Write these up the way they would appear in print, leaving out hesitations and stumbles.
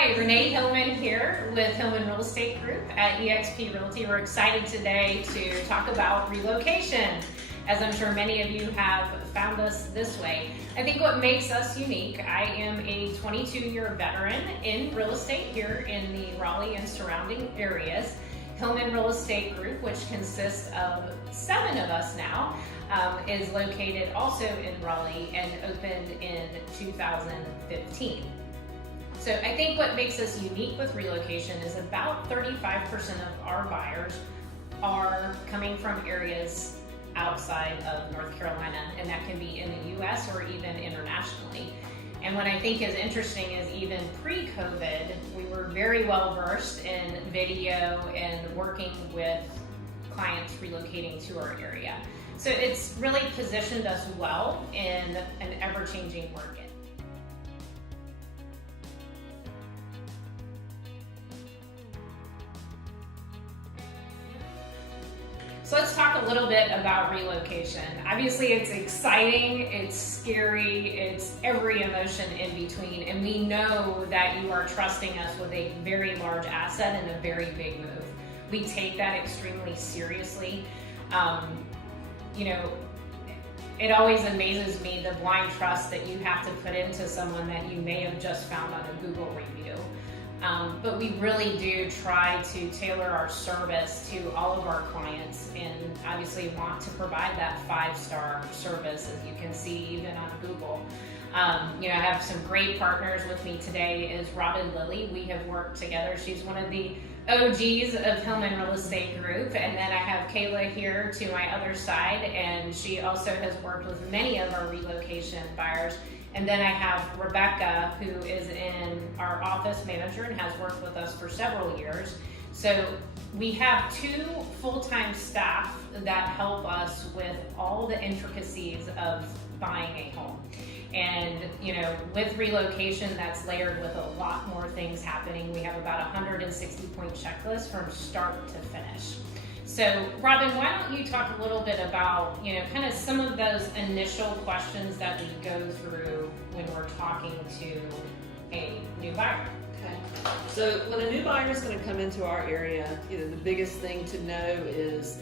Hi, Renée Hillman here with Hillman Real Estate Group at eXp Realty. We're excited today to talk about relocation, as I'm sure many of you have found us this way. I think what makes us unique, I am a 22-year veteran in real estate here in the Raleigh and surrounding areas. Hillman Real Estate Group, which consists of 7 of us now, is located also in Raleigh and opened in 2015. So I think what makes us unique with relocation is about 35% of our buyers are coming from areas outside of North Carolina, and that can be in the US or even internationally. And what I think is interesting is even pre-COVID, we were very well versed in video and working with clients relocating to our area. So it's really positioned us well in an ever-changing market. So let's talk a little bit about relocation. Obviously it's exciting, it's scary, it's every emotion in between, and we know that you are trusting us with a very large asset and a very big move. We take that extremely seriously. It always amazes me the blind trust that you have to put into someone that you may have just found on a Google review. But we really do try to tailor our service to all of our clients and obviously want to provide that 5-star service, as you can see even on Google. I have some great partners with me today is Robin Lilly. We have worked together. She's one of the OGs of Hillman Real Estate Group. And then I have Kayla here to my other side, and she also has worked with many of our relocation buyers. And then I have Rebecca, who is in our office manager and has worked with us for several years. So we have 2 full-time staff that help us with all the intricacies of buying a home. And with relocation, that's layered with a lot more things happening. We have about a 160-point checklist from start to finish. So Robin, why don't you talk a little bit about, kind of some of those initial questions that we go through when we're talking to a new buyer. Okay. So when a new buyer is going to come into our area, the biggest thing to know is,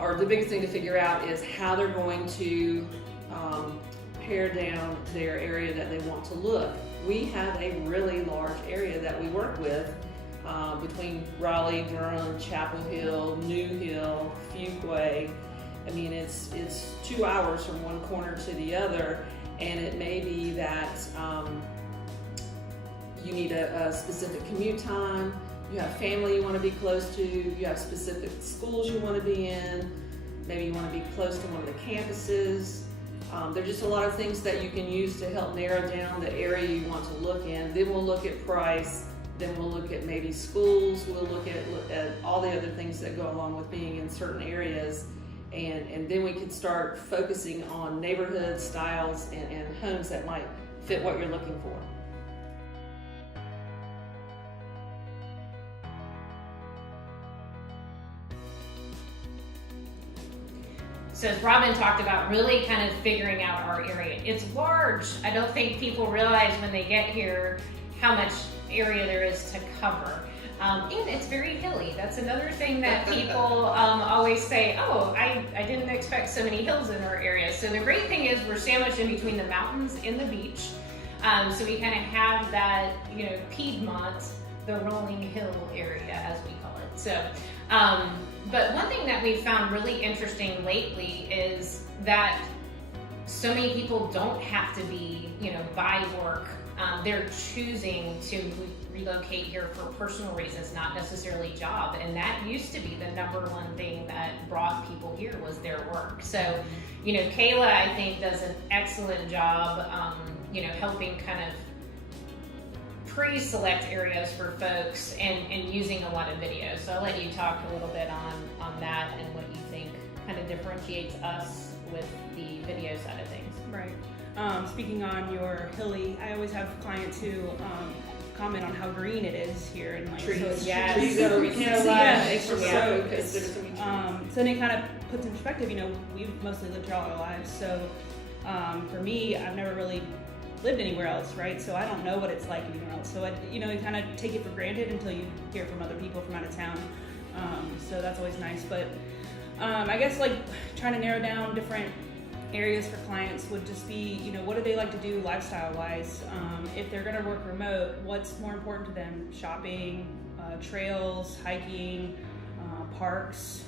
or the biggest thing to figure out is how they're going to pare down their area that they want to look. We have a really large area that we work with. Between Raleigh, Durham, Chapel Hill, New Hill, Fuquay. I mean, it's 2 hours from one corner to the other, and it may be that you need a specific commute time, you have family you want to be close to, you have specific schools you want to be in, maybe you want to be close to one of the campuses. There's just a lot of things that you can use to help narrow down the area you want to look in. Then we'll look at price. Then we'll look at maybe schools, we'll look at all the other things that go along with being in certain areas, and then we can start focusing on neighborhood styles and homes that might fit what you're looking for. So as Robin talked about, really kind of figuring out our area. It's large. I don't think people realize when they get here how much area there is to cover. And it's very hilly. That's another thing that people always say, oh, I didn't expect so many hills in our area. So the great thing is we're sandwiched in between the mountains and the beach. So we kind of have that, Piedmont, the rolling hill area, as we call it. So, but one thing that we've found really interesting lately is that so many people don't have to be, by work. They're choosing to relocate here for personal reasons, not necessarily job. And that used to be the #1 thing that brought people here was their work. So, Kayla, I think, does an excellent job, helping kind of pre-select areas for folks and using a lot of videos. So I'll let you talk a little bit on that and what you think kind of differentiates us with the video side of things. Right. Speaking on your hilly, I always have clients who comment on how green it is here and trees. So it's, Yes. Trees are extra focus. So then it kind of puts in perspective. We've mostly lived here all our lives, so for me, I've never really lived anywhere else, right? So I don't know what it's like anywhere else. So you kind of take it for granted until you hear from other people from out of town. So that's always nice. But I guess like trying to narrow down different areas for clients would just be, what do they like to do lifestyle-wise? If they're going to work remote, what's more important to them? Shopping, trails, hiking, parks,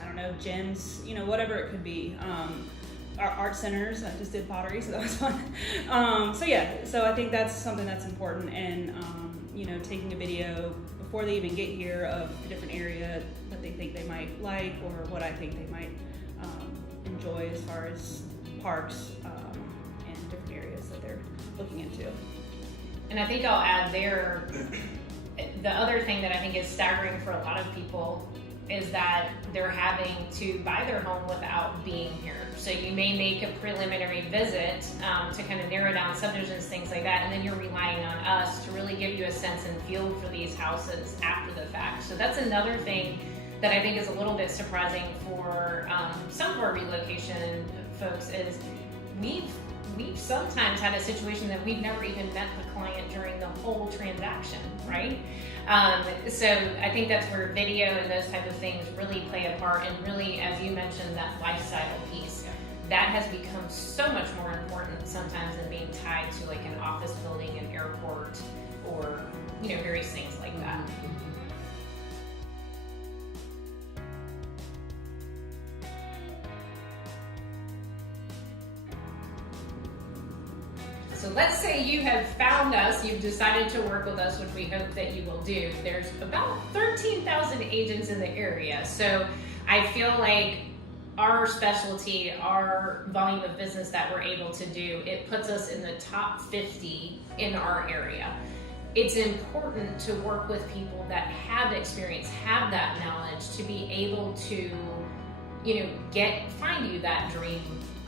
I don't know, gyms, whatever it could be. Our art centers, I just did pottery, so that was fun. So I think that's something that's important, and taking a video before they even get here of the different area that they think they might like, or what I think they might enjoy as far as parks and different areas that they're looking into. And I think I'll add there, the other thing that I think is staggering for a lot of people is that they're having to buy their home without being here. So you may make a preliminary visit to kind of narrow down subdivisions, things like that, and then you're relying on us to really give you a sense and feel for these houses after the fact. So that's another thing that I think is a little bit surprising for some of our relocation folks is we've sometimes had a situation that we've never even met the client during the whole transaction, right? So I think that's where video and those type of things really play a part, and really, as you mentioned, that lifestyle piece, that has become so much more important sometimes than being tied to like an office building, an airport, or various things like that. So let's say you have found us, you've decided to work with us, which we hope that you will do. There's about 13,000 agents in the area. So I feel like our specialty, our volume of business that we're able to do, it puts us in the top 50 in our area. It's important to work with people that have experience, have that knowledge, to be able to, find you that dream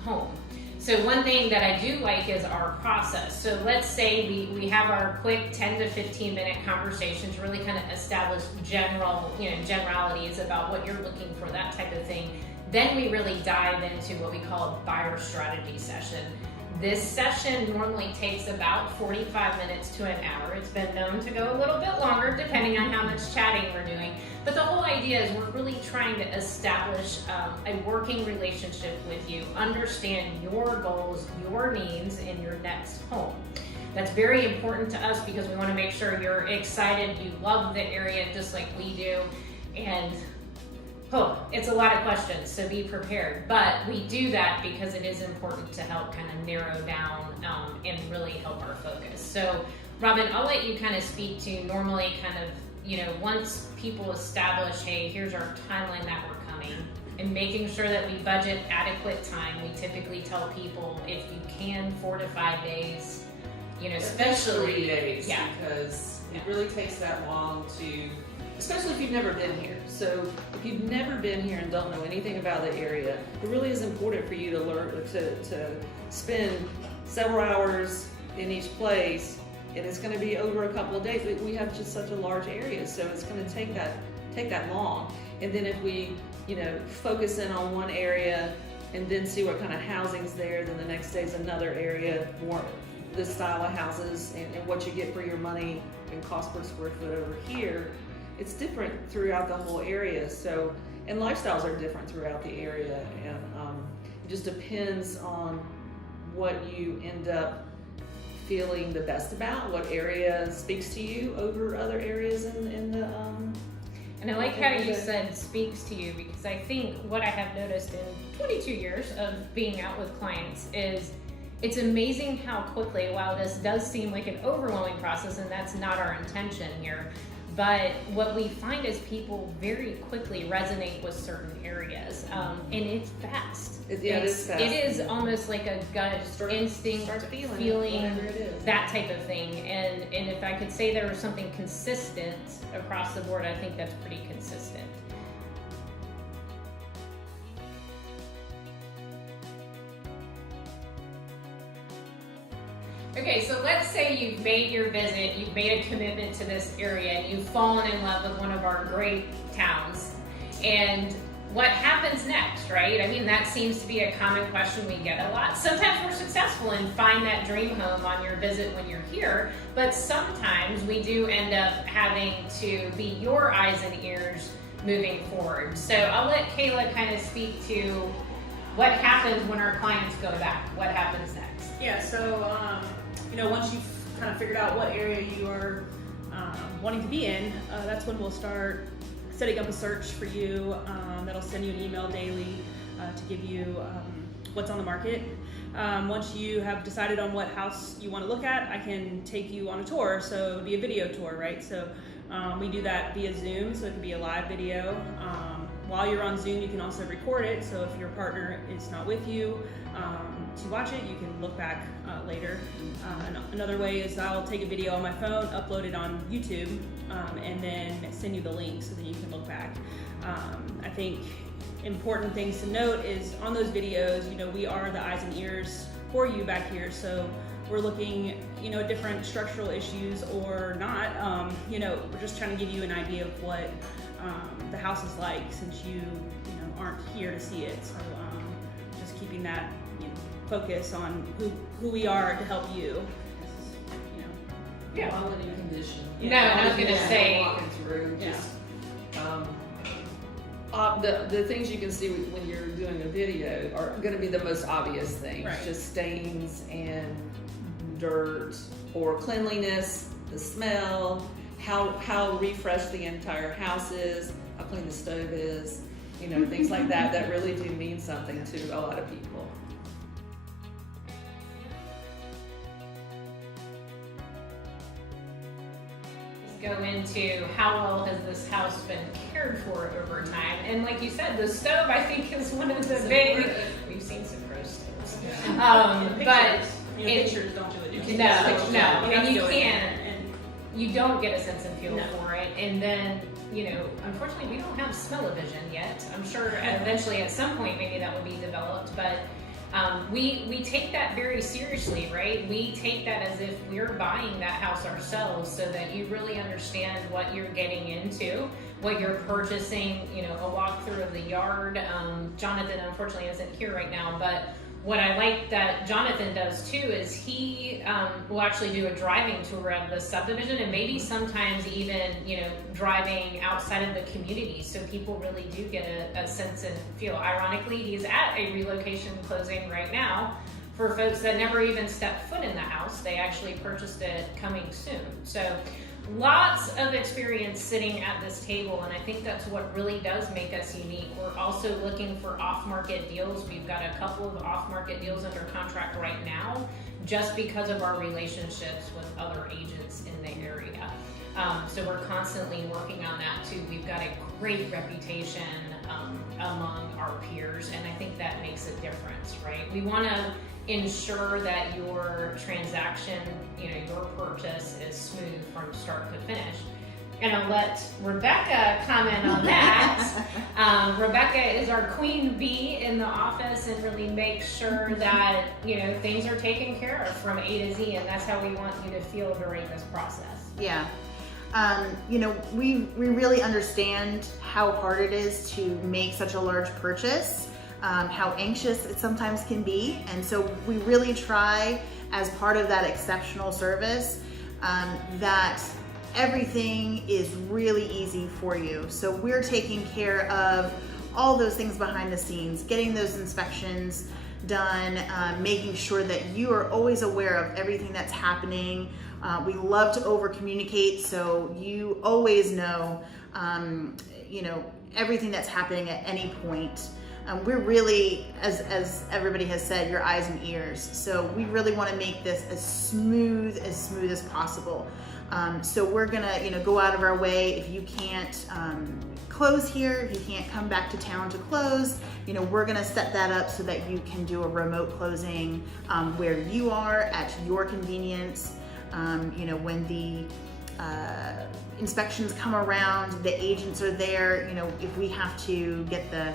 home. So one thing that I do like is our process. So let's say we have our quick 10 to 15 minute conversation to really kind of establish generalities about what you're looking for, that type of thing. Then we really dive into what we call a buyer strategy session. This session normally takes about 45 minutes to an hour. It's been known to go a little bit longer depending on how much chatting we're doing. But the whole idea is we're really trying to establish a working relationship with you, understand your goals, your needs in your next home. That's very important to us because we want to make sure you're excited, you love the area just like we do. And it's a lot of questions, so be prepared. But we do that because it is important to help kind of narrow down and really help our focus. So Robin, I'll let you kind of speak to normally kind of, once people establish, hey, here's our timeline that we're coming, and making sure that we budget adequate time. We typically tell people if you can 4 to 5 days, especially 3 days, because it really takes that long to, especially if you've never been here. So if you've never been here and don't know anything about the area, it really is important for you to learn to spend several hours in each place, and it's going to be over a couple of days. We have just such a large area, so it's going to take that long. And then if we focus in on one area and then see what kind of housing's there, then the next day is another area, more this style of houses, and what you get for your money and cost per square foot over here. It's different throughout the whole area. So, and lifestyles are different throughout the area, and it just depends on what you end up feeling the best about, what area speaks to you over other areas in the And I like how you said speaks to you, because I think what I have noticed in 22 years of being out with clients is it's amazing how quickly, while this does seem like an overwhelming process, and that's not our intention here, but what we find is people very quickly resonate with certain areas, and it's fast. It is fast. It is almost like a gut instinct, start feeling feeling it is. that type of thing. And if I could say there was something consistent across the board, I think that's pretty consistent. Okay, so let's say you've made your visit, you've made a commitment to this area, and you've fallen in love with one of our great towns, and what happens next, right? I mean, that seems to be a common question we get a lot. Sometimes we're successful and find that dream home on your visit when you're here, but sometimes we do end up having to be your eyes and ears moving forward. So I'll let Kayla kind of speak to what happens when our clients go back. What happens next? Yeah, so once you've kind of figured out what area you are wanting to be in, that's when we'll start setting up a search for you. That'll send you an email daily to give you what's on the market. Once you have decided on what house you want to look at, I can take you on a tour. So it would be a video tour, right? So we do that via Zoom, so it could be a live video. While you're on Zoom, you can also record it. So if your partner is not with you to watch it, you can look back later. Another way is I'll take a video on my phone, upload it on YouTube, and then send you the link so that you can look back. I think important things to note is on those videos, we are the eyes and ears for you back here. So we're looking, at different structural issues or not. We're just trying to give you an idea of what the house is like, since you aren't here to see it. So just keeping that focus on who we are to help you. Yeah. Quality condition. No, I was gonna say. Walking through, Yeah. just the things you can see when you're doing a video are going to be the most obvious things, Right. just stains and dirt or cleanliness, the smell, how refreshed the entire house is, how clean the stove is, things like that. That really do mean something to a lot of people. Go into how well has this house been cared for over time, and like you said, the stove I think is one of the big. We've seen some gross stoves, but pictures don't do it. no, and you can't. can't. You don't get a sense and feel for it, and then unfortunately, we don't have smell-o-vision yet. I'm sure eventually, at some point, maybe that will be developed, but. We take that very seriously, right? We take that as if we're buying that house ourselves, so that you really understand what you're getting into, what you're purchasing, a walkthrough of the yard. Jonathan unfortunately isn't here right now, but what I like that Jonathan does too is he will actually do a driving tour of the subdivision, and maybe sometimes even driving outside of the community, so people really do get a sense and feel. Ironically, he's at a relocation closing right now for folks that never even stepped foot in the house. They actually purchased it coming soon. So lots of experience sitting at this table, and I think that's what really does make us unique. We're also looking for off-market deals. We've got a couple of off-market deals under contract right now, just because of our relationships with other agents in the area. So we're constantly working on that too. We've got a great reputation among our peers, and I think that makes a difference, right? We want to ensure that your transaction, your purchase is smooth from start to finish. And I'll let Rebecca comment on that. Rebecca is our queen bee in the office and really makes sure that, things are taken care of from A to Z, and that's how we want you to feel during this process. Yeah. We really understand how hard it is to make such a large purchase. How anxious it sometimes can be, and so we really try, as part of that exceptional service, that everything is really easy for you. So we're taking care of all those things behind the scenes, getting those inspections done, making sure that you are always aware of everything that's happening. We love to over communicate, so you always know, everything that's happening at any point. We're really, as everybody has said, your eyes and ears. So we really want to make this as smooth as possible. So we're gonna, go out of our way. If you can't close here, if you can't come back to town to close, we're gonna set that up so that you can do a remote closing where you are at your convenience. When the inspections come around, the agents are there. If we have to get the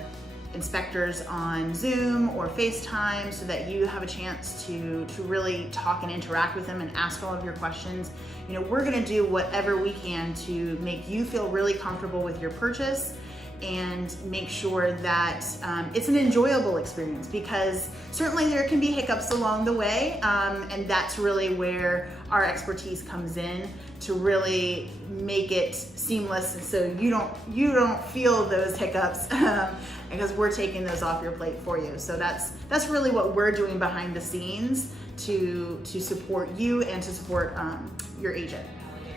inspectors on Zoom or FaceTime so that you have a chance to really talk and interact with them and ask all of your questions. We're gonna do whatever we can to make you feel really comfortable with your purchase and make sure that it's an enjoyable experience, because certainly there can be hiccups along the way, and that's really where our expertise comes in to really make it seamless, so you don't feel those hiccups because we're taking those off your plate for you. So that's really what we're doing behind the scenes to support you and to support your agent.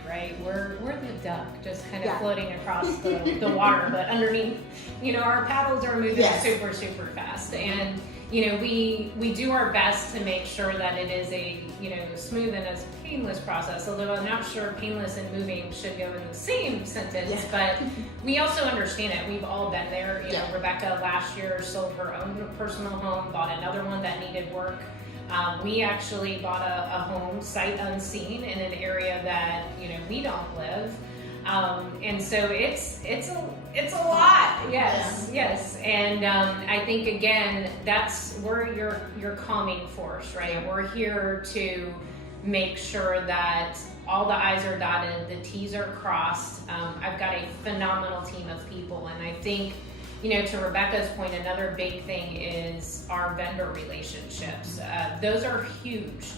Right, we're the duck, just kind of floating across the water, but underneath, our paddles are moving super fast, and we do our best to make sure that it is a smooth and as painless process. Although I'm not sure painless and moving should go in the same sentence, but we also understand it. We've all been there. Rebecca last year sold her own personal home, bought another one that needed work. We actually bought a home sight unseen in an area that we don't live, and so it's a lot. Yes. And I think again we're your calming force, right? We're here to make sure that all the I's are dotted, the T's are crossed. I've got a phenomenal team of people, and I think, to Rebecca's point, another big thing is our vendor relationships. Those are huge.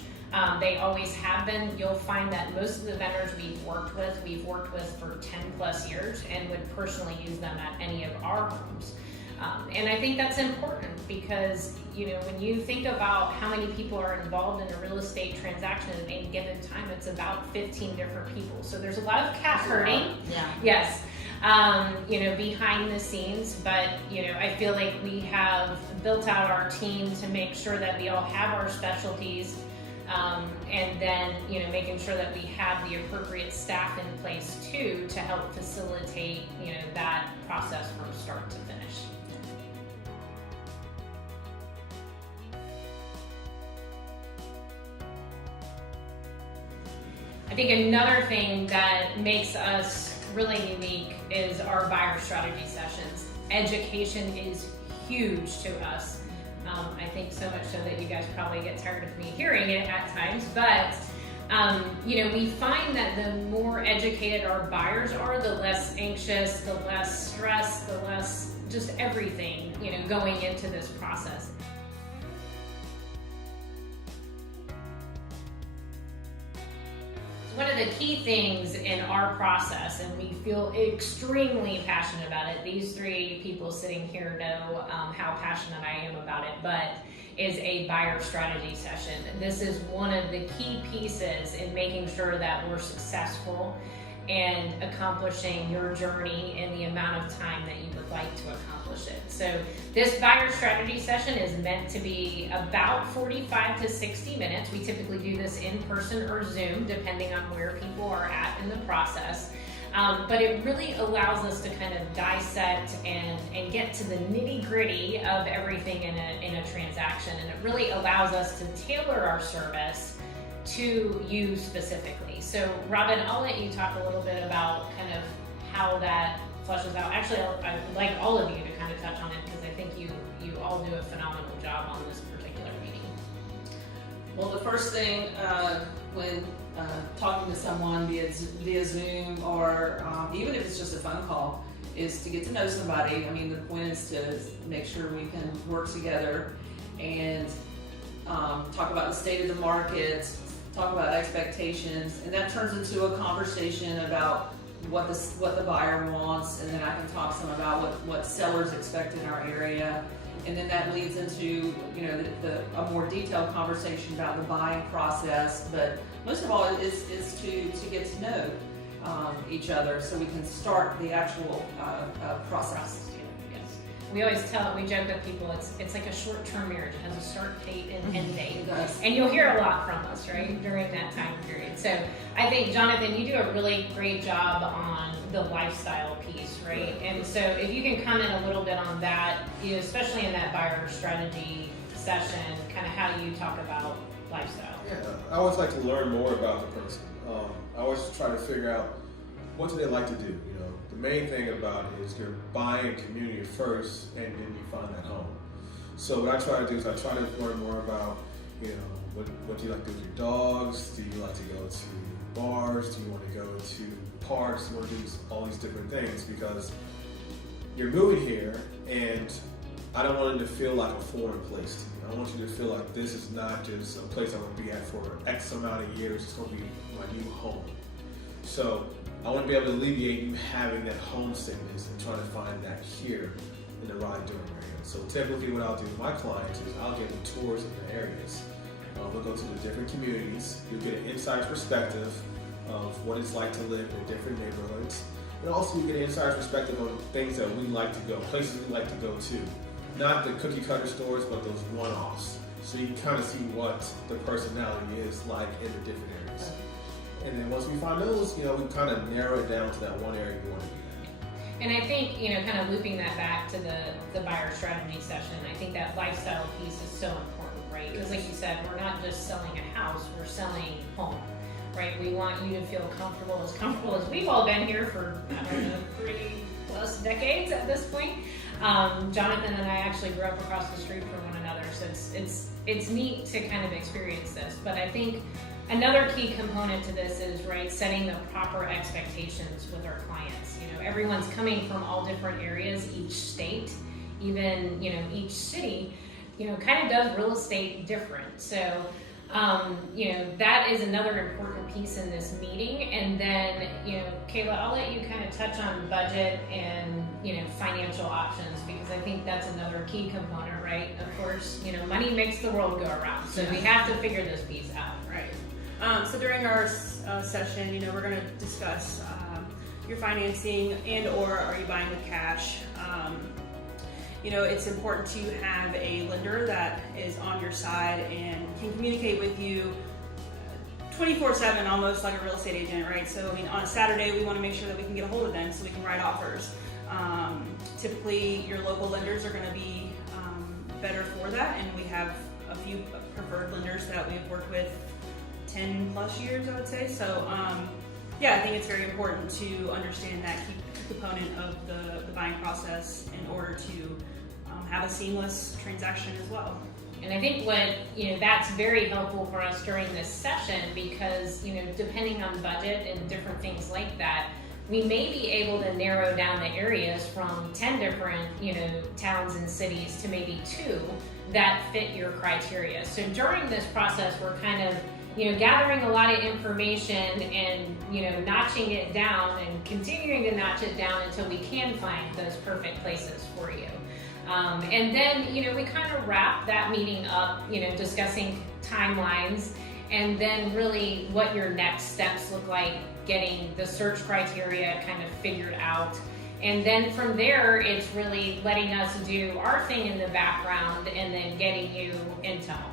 They always have been. You'll find that most of the vendors we've worked with for 10 plus years, and would personally use them at any of our homes. And I think that's important because, when you think about how many people are involved in a real estate transaction at any given time, it's about 15 different people. So there's a lot of cat herding. Yes. Behind the scenes, but I feel like we have built out our team to make sure that we all have our specialties, and then making sure that we have the appropriate staff in place too to help facilitate that process from start to finish. I think another thing that makes us really unique is our buyer strategy sessions. Education is huge to us. I think so much so that you guys probably get tired of me hearing it at times, but we find that the more educated our buyers are, the less anxious, the less stressed, the less just everything, going into this process. One of the key things in our process, and we feel extremely passionate about it, these three people sitting here know how passionate I am about it, but is a buyer strategy session. This is one of the key pieces in making sure that we're successful and accomplishing your journey in the amount of time that you would like to accomplish it. So this buyer strategy session is meant to be about 45 to 60 minutes. We typically do this in person or Zoom, depending on where people are at in the process. But it really allows us to kind of dissect and get to the nitty gritty of everything in a transaction. And it really allows us to tailor our service to you specifically. So Robin, I'll let you talk a little bit about kind of how that flushes out. Actually, I would like all of you to kind of touch on it, because I think you all do a phenomenal job on this particular meeting. Well, the first thing when talking to someone via Zoom or even if it's just a phone call is to get to know somebody. I mean, the point is to make sure we can work together and talk about the state of the market, talk about expectations, and that turns into a conversation about what the buyer wants, and then I can talk to them about what sellers expect in our area, and then that leads into a more detailed conversation about the buying process. But most of all, is to get to know each other so we can start the actual process. We always we joke with people, it's like a short-term marriage. It has a start date and end date. Yes. And you'll hear a lot from us, right, during that time period. So I think, Jonathan, you do a really great job on the lifestyle piece, right? And so if you can comment a little bit on that, especially in that buyer strategy session, kind of how you talk about lifestyle. Yeah, I always like to learn more about the person. I always try to figure out what do they like to do. The main thing about it is you're buying community first, and then you find that home. So what I try to do is I try to learn more about, what do you like to do with your dogs? Do you like to go to bars? Do you want to go to parks? Do you want to do all these different things? Because you're moving here, and I don't want it to feel like a foreign place to you. I want you to feel like this is not just a place I'm going to be at for X amount of years. It's going to be my new home. So I want to be able to alleviate you having that homesickness and trying to find that here in the Raleigh-Durham area. So typically what I'll do with my clients is I'll give them tours of the areas. We'll go to the different communities. You'll get an inside perspective of what it's like to live in different neighborhoods. And also you get an inside perspective on things that we like to go, places we like to go to. Not the cookie cutter stores, but those one-offs. So you can kind of see what the personality is like in the different areas. And then once we find those, we kind of narrow it down to that one area we want to be at. And I think, kind of looping that back to the buyer strategy session, I think that lifestyle piece is so important, right? Because like you said, we're not just selling a house, we're selling home, right? We want you to feel comfortable as we've all been here for, 3+ decades at this point. Jonathan and I actually grew up across the street from one another, so it's neat to kind of experience this. But I think another key component to this is, right, setting the proper expectations with our clients. Everyone's coming from all different areas, each state, even, each city, kind of does real estate different. So, that is another important piece in this meeting. And then, Kayla, I'll let you kind of touch on budget and, financial options, because I think that's another key component, right? Of course, money makes the world go around. So we have to figure this piece out. Right. So during our session, we're going to discuss your financing and or are you buying with cash. It's important to have a lender that is on your side and can communicate with you 24/7, almost like a real estate agent, right? So, on a Saturday, we want to make sure that we can get a hold of them so we can write offers. Typically, your local lenders are going to be better for that, and we have a few preferred lenders that we've worked with 10+ years, I would say. So, I think it's very important to understand that key component of the buying process in order to have a seamless transaction as well. And I think that's very helpful for us during this session because, depending on budget and different things like that, we may be able to narrow down the areas from 10 different, towns and cities to maybe 2 that fit your criteria. So during this process, we're kind of, gathering a lot of information and, notching it down and continuing to notch it down until we can find those perfect places for you. And then, we kind of wrap that meeting up, discussing timelines and then really what your next steps look like, getting the search criteria kind of figured out. And then from there, it's really letting us do our thing in the background and then getting you into home.